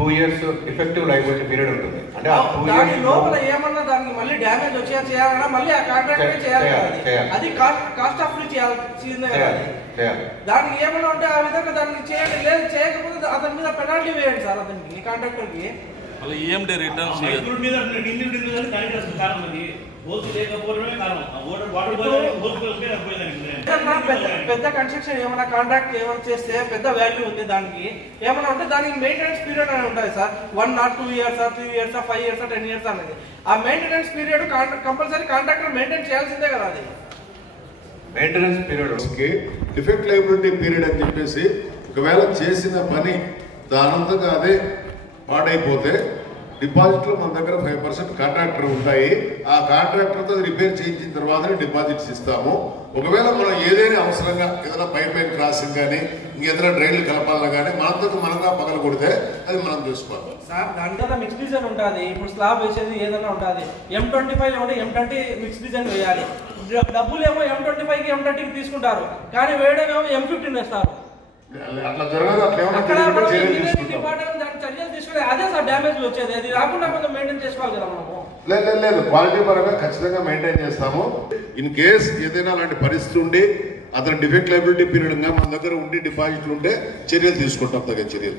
2 years effective liability period ఉంటుంది. అంటే ఆ 2 దాని years లోపల ఏమన్నా దానికి మళ్ళీ డ్యామేజ్ వచ్చేలా చేయాలన్నా మళ్ళీ ఆ కాంట్రాక్టర్ చేయాలి. అది కాస్ట్ ఆఫ్ ఫ్రీ చేయాల్సిందే కదా. దానికి ఏమన్నా ఉంటే ఆ విధంగా దానికి చేయండి, లేదు చేయకపోతే అతని మీద పెనాల్టీ వేయండి సార్. అతనికి కాంట్రాక్టర్ కి మళ్ళీ ఈఎండి రిటర్న్స్ మీద పెద్ద కన్స్ట్రక్షన్ ఏమైనా కాంట్రాక్ట్ ఏమైనా చేస్తే పెద్ద వాల్యూ ఉంది దానికి ఏమైనా ఉంటే దానికి మెయింటెనెన్స్ పీరియడ్ అని ఉంటుంది sir. 1 or 2 years 3 years 5 years 10 years అనేది ఆ maintenance period compulsory contractor maintain చేయాల్సిందే కదా. అది maintenance period defect liability period అని చెప్పేసి ఒకవేళ చేసిన పని దానంతగా అదే పాడైపోతే డిపాజిట్లు మన దగ్గర 5% కాంట్రాక్టర్ ఉంటాయి. ఆ కాంట్రాక్టర్తో రిపేర్ చేయించిన తర్వాతనే డిపాజిట్స్ ఇస్తాము. ఒకవేళ మనం ఏదైనా అవసరంగా ఏదైనా పైప్ లైన్ క్రాసింగ్ కానీ ఇంకేదైనా డ్రైన్లు కలపాలన్నా కానీ మనంతో మనంగా పగలు కొడితే అది మనం చూసుకోవాలి సార్. దాంట్లో మిక్స్ డిజైన్ ఉంటుంది. ఇప్పుడు స్లాబ్ వేసేది ఏదైనా ఉంటుంది. M25 ఏమంటే M20 మిక్స్ డిజైన్ వేయాలి. డబ్బులు ఏమో M25కి M30కి తీసుకుంటారు, కానీ వేయడం M15 వేస్తారు. అట్లా జరగదు. చర్యలు తీసుకునే అదే సార్ డ్యామేజ్ వచ్చేది. అది రాకుండా కొంచెం మెయింటైన్ చేసుకోవాలి కదా మనము. లేదు క్వాలిటీ పరంగా ఖచ్చితంగా మెయింటైన్ చేస్తాము. ఇన్ కేస్ ఏదైనా అలాంటి పరిస్థితి ఉండి అతను డిఫెక్ట్ లైబిలిటీ పీరియడ్ మన దగ్గర ఉండి డిపాజిట్లు ఉంటే చర్యలు తీసుకుంటాం, తగ్గ చర్యలు.